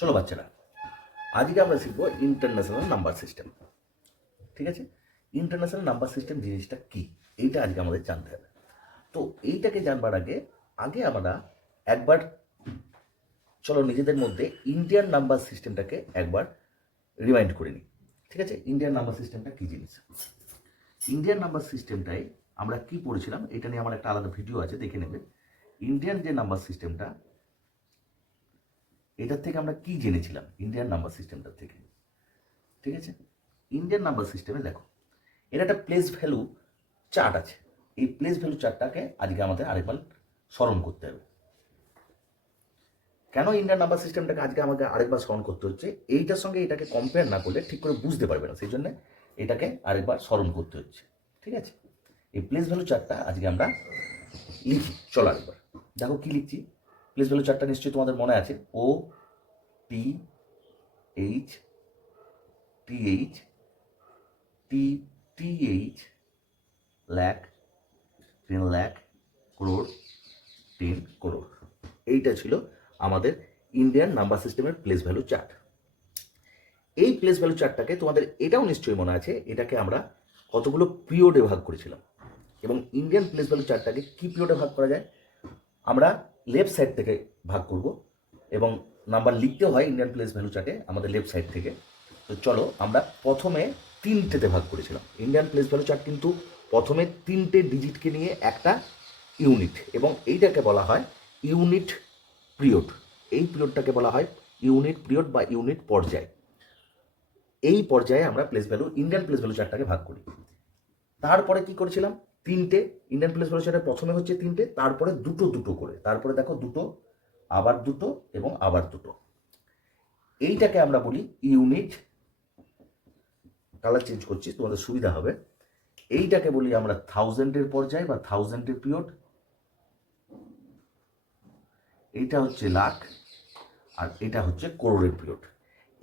চলো বাচ্চারা, আজকে আমরা শিখবো ইন্টারন্যাশনাল নাম্বার সিস্টেম। ঠিক আছে, ইন্টারন্যাশনাল নাম্বার সিস্টেম জিনিসটা কি, এইটা আজকে আমাদের জানতে হবে। তো এইটাকে জানবার আগে আগে আমরা একবার চলো নিজেদের মধ্যে ইন্ডিয়ান নাম্বার সিস্টেমটাকে একবার রিমাইন্ড করে নিই। ঠিক আছে, ইন্ডিয়ান নাম্বার সিস্টেমটা কি জিনিস। ইন্ডিয়ান নাম্বার সিস্টেমটাই আমরা কি পড়েছিলাম, এটা নিয়ে আমার একটা আলাদা ভিডিও আছে, দেখে নেবে। ইন্ডিয়ান যে নাম্বার সিস্টেমটা, এটার থেকে আমরা কি জেনেছিলাম ইন্ডিয়ান নাম্বার সিস্টেমটার থেকে। ঠিক আছে, ইন্ডিয়ান নাম্বার সিস্টেমে দেখো, এর একটা প্লেস ভ্যালু চার্ট আছে। এই প্লেস ভ্যালু চার্টটাকে আজকে আমাদের আরেকবার স্মরণ করতে হবে। কেন ইন্ডিয়ান নাম্বার সিস্টেমটাকে আজকে আমাকে আরেকবার স্মরণ করতে হচ্ছে, এইটার সঙ্গে এটাকে কম্পেয়ার না করলে ঠিক করে বুঝতে পারবে না, সেই জন্য এটাকে আরেকবার স্মরণ করতে হচ্ছে। ঠিক আছে, এই প্লেস ভ্যালু চার্টটা আজকে আমরা লিখি। চলো আরেকবার দেখো কি লিখছি। প্লেস ভ্যালু চার্টটা নিশ্চয়ই তোমাদের মনে আছে, O T H TH TH lakh, 10 lakh, crore, 10 crore. এইটা ছিল আমাদের ইন্ডিয়ান নাম্বার সিস্টেমের প্লেস ভ্যালু চার্ট। এই প্লেস ভ্যালু চার্টটাকে তোমাদের এটাও নিশ্চয়ই মনে আছে, এটাকে আমরা কতগুলো পিরিয়ডে ভাগ করেছিলাম। এবং ইন্ডিয়ান প্লেস ভ্যালু চার্টটাকে কি পিরিয়ডে ভাগ করা যায়, আমরা লেফট সাইড থেকে ভাগ করব, এবং নাম্বার লিখতে হয় ইন্ডিয়ান প্লেস ভ্যালু চার্টে আমাদের লেফট সাইড থেকে। তো চলো আমরা প্রথমে তিনটেতে ভাগ করেছিলাম। ইন্ডিয়ান প্লেস ভ্যালু চার্ট কিন্তু প্রথমে তিনটে ডিজিটকে নিয়ে একটা ইউনিট, এবং এইটাকে বলা হয় ইউনিট পিরিয়ড। এই পিরিয়ডটাকে বলা হয় ইউনিট পিরিয়ড বা ইউনিট পর্যায়। এই পর্যায়ে আমরা place value Indian place value চার্টটাকে ভাগ করি। তারপরে কি করেছিলাম, তিনটে ইন্ডিয়ান প্লেস ভ্যালু চার্টে প্রথমে হচ্ছে তিনটে, তারপরে দুটো দুটো করে, তারপরে দেখো দুটো, আবার দুটো এবং আবার দুটো। এইটাকে আমরা বলি ইউনিট। কালার চেঞ্জ করছি তোমাদের সুবিধা হবে। এইটাকে বলি আমরা থাউজেন্ডের পর্যায় বা থাউজেন্ডের পিরিয়ড। এইটা হচ্ছে লাখ, আর এটা হচ্ছে করোড়ের পিরিয়ড।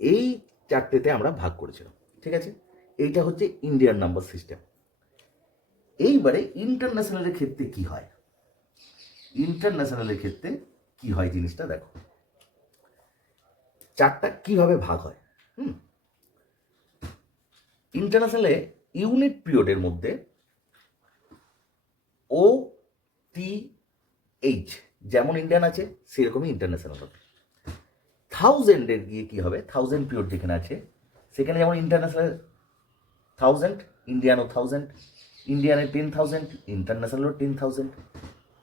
এই চারটেতে আমরা ভাগ করেছিলাম। ঠিক আছে, এইটা হচ্ছে ইন্ডিয়ান নাম্বার সিস্টেম। এইবারে ইন্টারন্যাশনালের ক্ষেত্রে কি হয়, ইন্টারন্যাশনালের ক্ষেত্রে কি হয় জিনিসটা দেখো। চারটা কিভাবে ভাগ হয়। ইন্টারন্যাশনালে ইউনিট পিরিয়ডের মধ্যে ও টি এইচ যেমন ইন্ডিয়ান আছে সেরকমই ইন্টারন্যাশনাল হবে। থাউজেন্ডের গিয়ে কি হবে, থাউজেন্ড পিরিয়ড যেখানে আছে সেখানে যেমন ইন্টারন্যাশনাল থাউজেন্ড, ইন্ডিয়ানও থাউজেন্ড, ইন্ডিয়ানে 10,000, ইন্টারন্যাশনালও 10,000।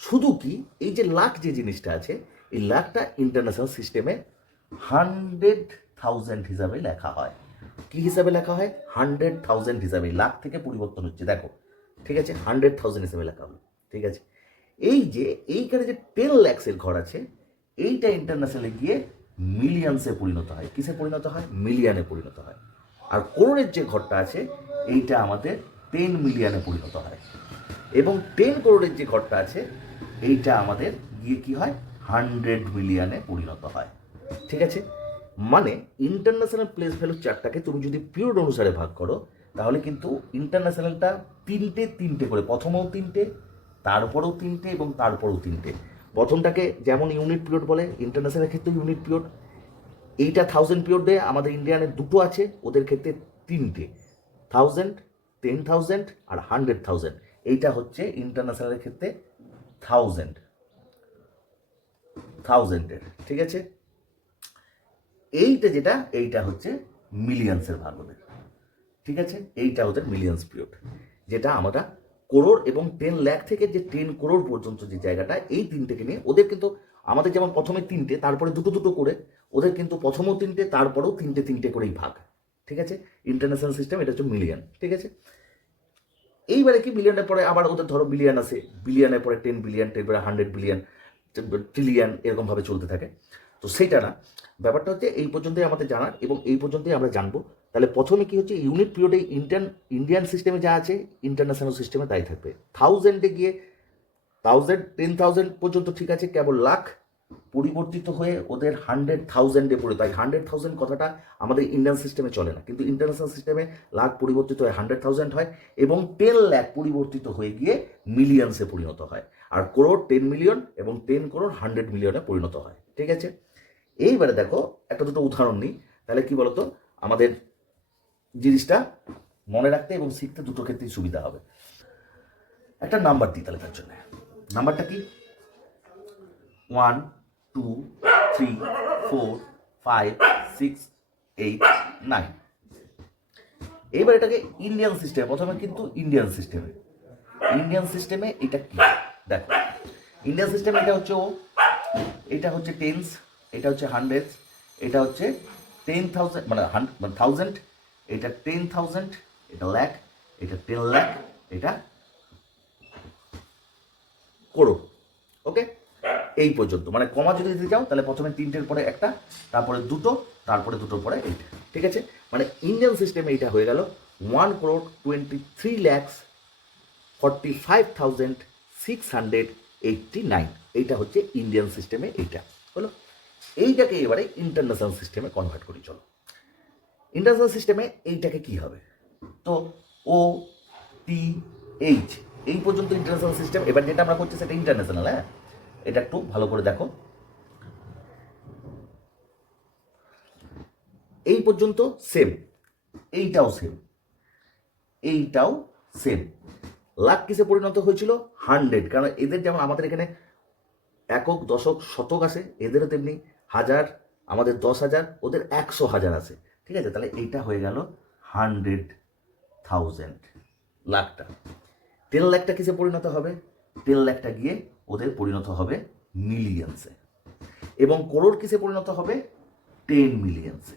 শুধু কি এই যে লাখ যে জিনিসটা আছে, এই লাখটা ইন্টারন্যাশনাল সিস্টেমে 100,000 হিসাবে লেখা হয়। কি হিসাবে লেখা হয়, 100,000 হিসাবে। লাখ থেকে পরিবর্তন হচ্ছে দেখো। ঠিক আছে, 100,000 হিসাবে লেখা হলো। ঠিক আছে, এই যে এইখানে যে 10 lakhs-এর ঘর আছে, এইটা ইন্টারন্যাশনালে গিয়ে মিলিয়নসে পরিণত হয়। কিসে পরিণত হয়, মিলিয়নে পরিণত হয়। আর করোড়ের যে ঘরটা আছে এইটা আমাদের 10 মিলিয়নে পরিণত হয়। এবং 10 করোড়ের যে ঘরটা আছে এইটা আমাদের গিয়ে কি হয়, 100 মিলিয়নে পরিণত হয়। ঠিক আছে, মানে ইন্টারন্যাশনাল প্লেস ভ্যালু চার্টটাকে তুমি যদি পিরিয়ড অনুসারে ভাগ করো, তাহলে কিন্তু ইন্টারন্যাশনালটা তিনটে তিনটে করে, প্রথমেও তিনটে, তারপরেও তিনটে এবং তারপরেও তিনটে। প্রথমটাকে যেমন ইউনিট পিরিয়ড বলে, ইন্টারন্যাশনালের ক্ষেত্রে ইউনিট পিরিয়ড। এইটা থাউজেন্ড পিরিয়ডে আমাদের ইন্ডিয়ানে দুটো আছে, ওদের ক্ষেত্রে তিনটে, 1000, 10,000 আর 100,000। এইটা হচ্ছে ইন্টারন্যাশনালের ক্ষেত্রে থাউজেন্ডের। ঠিক আছে, এইটা যেটা এইটা হচ্ছে মিলিয়ন্সের ভাগ ওদের। ঠিক আছে, এইটা ওদের মিলিয়ন্স পিরিয়ড, যেটা আমরা করোড় এবং 10 লাখ থেকে যে 10 করোড় পর্যন্ত যে জায়গাটা, এই তিনটেকে নিয়ে ওদের কিন্তু আমাদের যেমন প্রথমে তিনটে তারপরে দুটো দুটো করে, ওদের কিন্তু প্রথমেও তিনটে তারপরেও তিনটে তিনটে করেই ভাগ। ঠিক আছে, ইন্টারন্যাশনাল সিস্টেম এটা হচ্ছে মিলিয়ন। ঠিক আছে, এইবারে কি মিলিয়নের পরে আবার ওদের ধরো বিলিয়ন আছে, বিলিয়নের পরে 10 বিলিয়ন, এরপরে 100 বিলিয়ন, ট্রিলিয়ন, এরকমভাবে চলতে থাকে। তো সেইটা না, ব্যাপারটা হচ্ছে এই পর্যন্তই আমাদের জানার, এবং এই পর্যন্তই আমরা জানবো। তাহলে প্রথমে কি হচ্ছে, ইউনিট পিরিয়ডে ইন্ডিয়ান সিস্টেমে যা আছে ইন্টারন্যাশনাল সিস্টেমে তাই থাকবে। থাউজেন্ডে গিয়ে 1000, 10,000 পর্যন্ত ঠিক আছে, কেবল লাখ পরিবর্তিত হয়ে ওদের 100,000-এ পড়ে। তাই 100,000 কথাটা আমাদের ইন্ডিয়ান সিস্টেমে চলে না, কিন্তু ইন্টারন্যাশনাল সিস্টেমে লাখ পরিবর্তিত হয়ে 100,000 হয়, এবং 10 লাখ পরিবর্তিত হয়ে গিয়ে মিলিয়ন্সে পরিণত হয়। আর করোড় 10 মিলিয়ন এবং 10 করোড় 100 মিলিয়নে পরিণত হয়। ঠিক আছে, এইবারে দেখো একটা দুটো উদাহরণ নিই, তাহলে কি বলতো আমাদের জিনিসটা মনে রাখতে এবং শিখতে দুটো ক্ষেত্রেই সুবিধা হবে। একটা নাম্বার দিই তাহলে তার জন্য। নাম্বারটা কি? 1 2 3 4 5 6 8 9। এইবার এটাকে ইন্ডিয়ান সিস্টেমে, প্রথমে কিন্তু ইন্ডিয়ান সিস্টেমে এটা কি দেখো। ইন্ডিয়ান সিস্টেমে এটা হচ্ছে ও, এটা হচ্ছে টেন্স, এটা হচ্ছে হান্ড্রেডস, এটা হচ্ছে 10,000 মানে 1000, এটা 10,000, এটা লাখ, এটা 10 লাখ, এটা করোড়। ওকে, এই পর্যন্ত। মানে কমা যদি দিতে যাও তাহলে প্রথমে 3টের পরে একটা, তারপরে দুটো, তারপরে দুটোর পরে এইটা। ঠিক আছে, মানে ইন্ডিয়ান সিস্টেমে এটা হয়ে গেল 1,23,45,689। এইটা হচ্ছে ইন্ডিয়ান সিস্টেমে এইটা হলো। এইটাকে এবারে ইন্টারন্যাশনাল সিস্টেমে কনভার্ট করি চলো। ইন্টারন্যাশনাল সিস্টেমে এইটাকে কি হবে? তো ও টি এইচ এই পর্যন্ত ইন্টারন্যাশনাল সিস্টেম। এবার যেটা আমরা করছি সেটা ইন্টারন্যাশনাল। হ্যাঁ, এটা একটু ভালো করে দেখো। এই পর্যন্ত সেম, এইটাও সেম, এইটাও সেম। লাখ কিসে পরিণত হয়েছিল? 100। কারণ এদের যেমন আমাদের এখানে একক, দশক, শতক আছে, এদেরও তেমনি হাজার, আমাদের 10,000, ওদের 100,000 আছে। ঠিক আছে, তাহলে এইটা হয়ে গেল 100,000, লাখটা। 10 লাখটা কিসে পরিণত হবে? 10 লাখটা গিয়ে ওদের পরিণত হবে মিলিয়ন্সে। এবং করোড় কিসে পরিণত হবে? 10 মিলিয়ন্সে।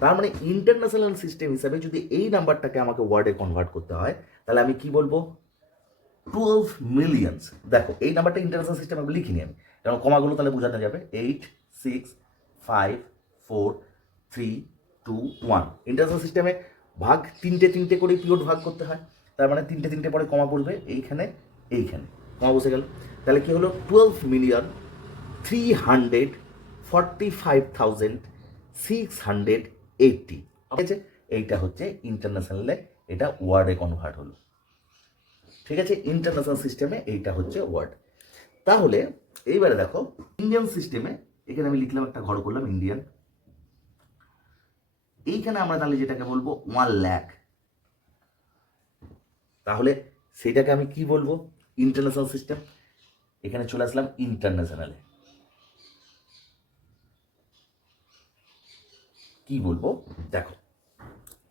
তার মানে ইন্টারন্যাশনাল সিস্টেম হিসাবে যদি এই নাম্বারটাকে আমাকে ওয়ার্ডে কনভার্ট করতে হয় তাহলে আমি কি বলবো? 12 মিলিয়ন্স। দেখো এই নাম্বারটা ইন্টারন্যাশনাল সিস্টেম আমি লিখিনি আমি, কারণ কমাগুলো তাহলে বোঝানো যাবে। 8 6 5 4 3 2 1। ইন্টারন্যাশনাল সিস্টেমে ভাগ তিনটে করে পিরিয়ড ভাগ করতে হয়। তার মানে তিনটে পরে কমা পড়বে এইখানে, এইখানে কমা বসে গেল। তাহলে কি হলো? 12,345,680। ঠিক আছে, এইটা হচ্ছে ইন্টারন্যাশনালে, এটা ওয়ার্ডে কনভার্ট হলো। ঠিক আছে, ইন্টারন্যাশনাল সিস্টেমে এইটা হচ্ছে ওয়ার্ড। তাহলে এইবারে দেখো ইন্ডিয়ান সিস্টেমে, এখানে আমি লিখলাম একটা ঘর করলাম ইন্ডিয়ান। এইখানে আমরা তাহলে যেটাকে বলবো 1 লাখ, তাহলে সেটাকে আমি কি বলবো? International system. এখানে চলে আসলাম ইন্টারন্যাশনালে, কি বলবো দেখো,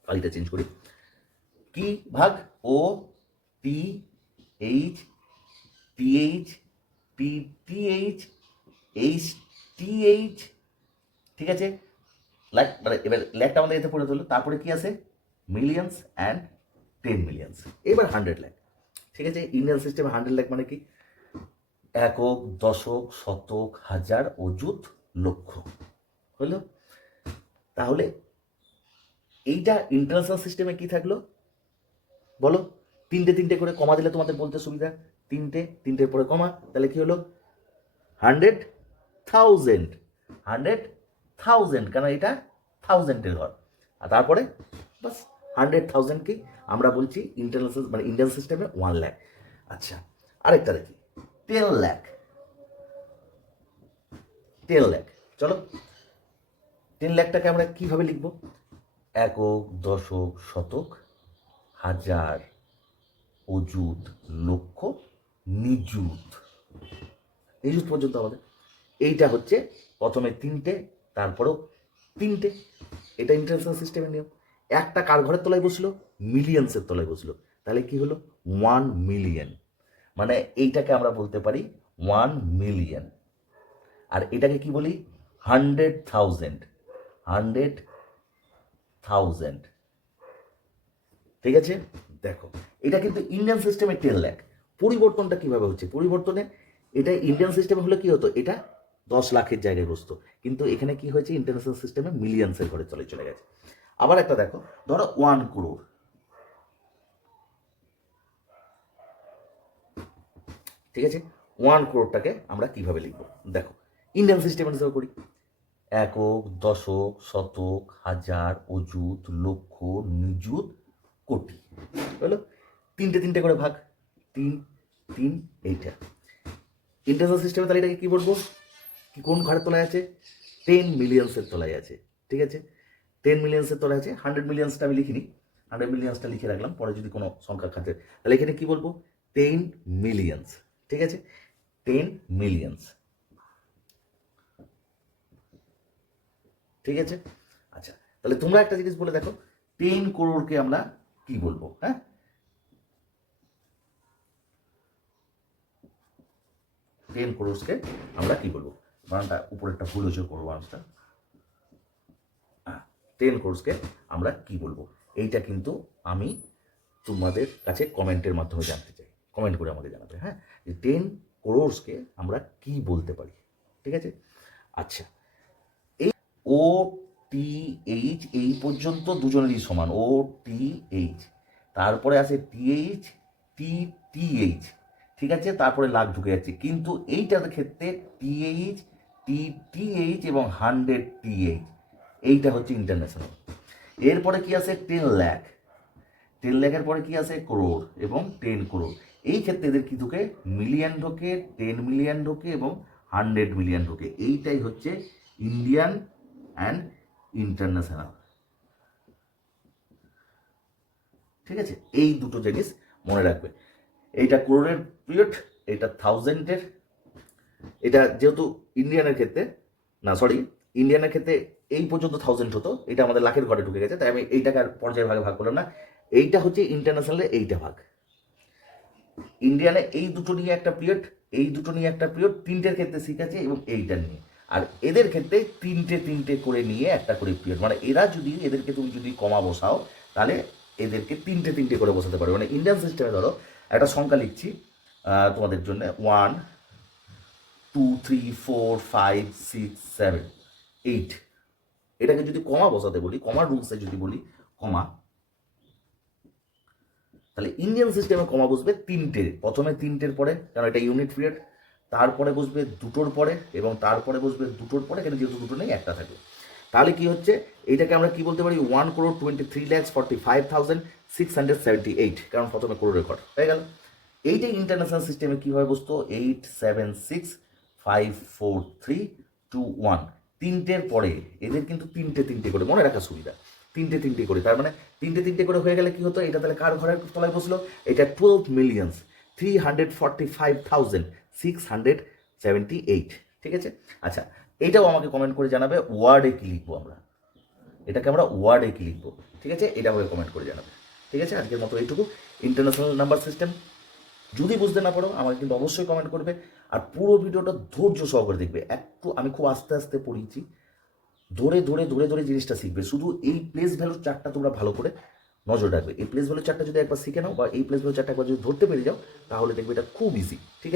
কালিটা চেঞ্জ করি। কি ভাগ? O T H TH TTH H TH. ঠিক আছে, লাখ, মানে এবার ল্যাখটা আমাদের এতে পড়ে ধরলো। তারপরে কি আছে? Millions and 10 millions. এবার 100 লাখ। ঠিক আছে, ইন্ডিয়ান সিস্টেমে 100 লাখ মানে কি? একক, দশক, শতক, হাজার, অযুত, লক্ষ। হলো? তাহলে এইটা ইন্টারন্যাশনাল সিস্টেমে কি থাকলো বলো? তিনটে করে কমা দিলে তোমাদের বলতে সুবিধা। তিনটের পরে কমা, তাহলে কি হলো? 100,000। 100,000, কারণ এটা 1000-এর ঘর। আর তারপরে বাস 100,000কেই আমরা বলছি ইন্টারন্যাশনাল মানে ইন্ডিয়ান সিস্টেমে 1 লাখ। আচ্ছা, আরেকটা দেখি 10 লাখ। 10 লাখ, চলো 10 লাখটাকে আমরা কিভাবে লিখবো? একক, দশক, শতক, হাজার, অযুত, লক্ষ, নিযুত। নিযুত পর্যন্ত আমাদের এইটা হচ্ছে প্রথমে তিনটে, তারপরেও তিনটে। এটা ইন্টারন্যাশনাল সিস্টেমের নিয়ম। একটা কার ঘরের তলায় বসলো? মিলিয়ন্সের তলায় বসলো। তাহলে কি হলো? 1 মিলিয়ন। মানে এইটাকে আমরা বলতে পারি 1 মিলিয়ন। আর এটাকে কি বলি? 100,000। 100,000। ঠিক আছে, দেখো এটা কিন্তু ইন্ডিয়ান সিস্টেমে 10 লাখ। পরিবর্তনটা কিভাবে হচ্ছে? পরিবর্তনে এটা ইন্ডিয়ান সিস্টেমে হলে কি হতো? এটা 10 লাখের জায়গায় বসতো, কিন্তু এখানে কি হয়েছে? ইন্টারন্যাশনাল সিস্টেমে মিলিয়ন্সের ঘরে চলে গেছে। আবার একটা দেখো, ধরো 1 করোড়। ঠিক আছে, 1 করোড়টাকে আমরা কিভাবে লিখবো দেখো, ইন্ডিয়ান সিস্টেম হিসেবে করি। একক, দশক, শতক, হাজার, অযুত, লক্ষ, নিযুত, কোটি। হলো? তিনটে করে ভাগ, 3 এইটা ইন্টারন্যাশনাল সিস্টেমে। তাহলে এটাকে কি বলবো? কি কোন ঘরের তলায় আছে? মিলিয়ন্সের তলায় আছে, ঠিক আছে? 10 মিলিয়ন্সের তলায় আছে। 100 মিলিয়ন্সটা আমি লিখিনি, 100 মিলিয়ন্সটা লিখে রাখলাম, পরে যদি কোনো সংখ্যা খাতে, তাহলে এখানে কি বলবো? 10 মিলিয়ন্স, ঠিক আছে? 10 মিলিয়ন্স, ঠিক আছে? আচ্ছা, তাহলে তোমরা একটা জিনিস বলে দেখো, 10 করোড়কে আমরা কি বলবো? হ্যাঁ, 10 করোড়কে আমরা কি বলবো? বানানটা উপরেরটা ভুল হয়েছে, করবো মানুষটা। 10 করোড়কে আমরা কি বলবো? এইটা কিন্তু আমি তোমাদের কাছে কমেন্টের মাধ্যমে জানতে চাই, কমেন্ট করে আমাকে জানাবে। হ্যাঁ, যে 10 করোড়কে আমরা কি বলতে পারি, ঠিক আছে? আচ্ছা, এই ও টি এইচ এই পর্যন্ত দুজনেরই সমান, ও টি এইচ, তারপরে আছে টিএইচ, টিএইচ, ঠিক আছে? তারপরে লাখ ঢুকে যাচ্ছে, কিন্তু এইটার ক্ষেত্রে টিএইচ, টিএইচ এবং 100 টিএইচ, এইটা হচ্ছে ইন্টারন্যাশনাল। এরপরে কি আছে? 10 লাখ, 10 লাখের পরে কি আছে? করোড় এবং 10 করোড়। এই ক্ষেত্রে এদের কি ঢোকে? মিলিয়ন ঢোকে, 10 মিলিয়ন ঢোকে এবং 100 মিলিয়ন ঢোকে। এইটাই হচ্ছে ইন্ডিয়ান অ্যান্ড ইন্টারন্যাশনাল, ঠিক আছে? এই দুটো জিনিস মনে রাখবে। এইটা করোড়ের পিরিয়ড, এটা থাউজেন্ডের। এটা যেহেতু ইন্ডিয়ানের ক্ষেত্রে, না সরি, ইন্ডিয়ানের ক্ষেত্রে এই পর্যন্ত 1000 হতো, এটা আমাদের লাখের ঘরে ঢুকে গেছে, তাই আমি এইটাকে আর পর্যায়ে ভাগে ভাগ করলাম না। এইটা হচ্ছে ইন্টারন্যাশনালে এইটা ভাগ। ইন্ডিয়ানে এই দুটো নিয়ে একটা পিরিয়ড, এই দুটো নিয়ে একটা পিরিয়ড, তিনটের ক্ষেত্রে শিখেছে এবং এইটা নিয়ে। আর এদের ক্ষেত্রে তিনটে তিনটে করে নিয়ে একটা করে পিরিয়ড, মানে এরা যদি, এদেরকে তুমি যদি কমা বসাও, তাহলে এদেরকে তিনটে তিনটে করে বসাতে পারবে। মানে ইন্ডিয়ান সিস্টেমে ধরো একটা সংখ্যা লিখছি তোমাদের জন্য, 1 2 3 4 5 6 7 8, এটাকে যদি কমা বসাতে বলি, কমার রুলসে যদি বলি কমা, তাহলে ইন্ডিয়ান সিস্টেমে কমা বসবে তিনটে, প্রথমে তিনটের পরে, কারণ এটা ইউনিট পিরিয়ড, তারপরে বসবে দুটোর পরে এবং তারপরে বসবে দুটোর পরে, এখানে যেহেতু দুটো নেই একটা থাকবে। তাহলে কি হচ্ছে? এইটাকে আমরা কি বলতে পারি? 1,23,45,678, কারণ প্রথমে করোড় রেকর্ড হয়ে গেল। এইটাই ইন্টারন্যাশনাল সিস্টেমে কীভাবে বসতো? 8 7 6 5 4 3 2 1, তিনটের পরে এদের কিন্তু তিনটে তিনটে করে, মনে রাখা সুবিধা, তিনটে তিনটে করে। তার মানে তিনটে তিনটে করে হয়ে গেলে কি হতো? এটা তাহলে কার ঘরের তলায় বসলো? এটা 12,345,678, ঠিক আছে? আচ্ছা, এইটাও আমাকে কমেন্ট করে জানাবে ওয়ার্ডে কি লিখবো আমরা, এটাকে আমরা ওয়ার্ডে কি লিখবো, ঠিক আছে? এটা আমাকে কমেন্ট করে জানাবে, ঠিক আছে? আজকের মতো এইটুকু। ইন্টারন্যাশনাল নাম্বার সিস্টেম যদি বুঝতে না পারো আমাকে কিন্তু অবশ্যই কমেন্ট করবে, আর পুরো ভিডিওটা ধৈর্য সহকারে দেখবে। একটু আমি খুব আস্তে আস্তে পড়িয়েছি, ধরে ধরে ধরে ধরে জিনিসটা শিখবে। শুধু এই প্লেস ভ্যালুর চার্টটা তোমরা ভালো করে নজর রাখবে। এই প্লেস ভ্যালুর চার্টটা যদি একবার শিখে নাও, বা এই প্লেস ভ্যালুর চার্টটা একবার যদি ধরতে পেরে যাও, তাহলে দেখবে এটা খুব ইজি, ঠিক আছে?